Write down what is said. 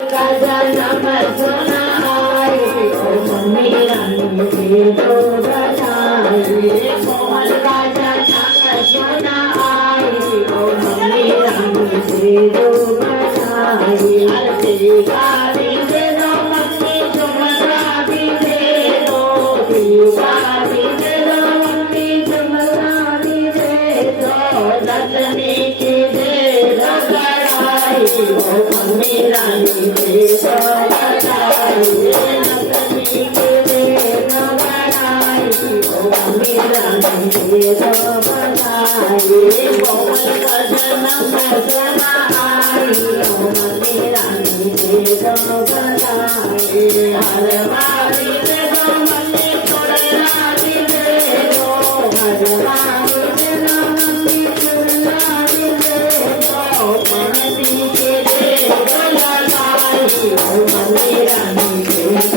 राजा नमः सुनाई मेरा तो बनाई मोहन राजा नमः सुनाई मेरा तो बनाई आरती गावी दे दो मम्मी चुमरा भी दे दो गावी दे दो मम्मी चुमरा भी दे दो रजनी की दे दो गड़ाई मम्मी रानी दे दो गड़ाई रजनी की दे दो गड़ाई मम्मी रानी दे दो गड़ाई मोहन भजन भजन आई मम्मी रानी दे दो गड़ाई हर बारी दे दो मम्मी छोड़ना भी दे दो हर बारी दे दो मम्मी छोड़ना भी दे दो मम्मी के दे दो गड़ाई मम्मी रानी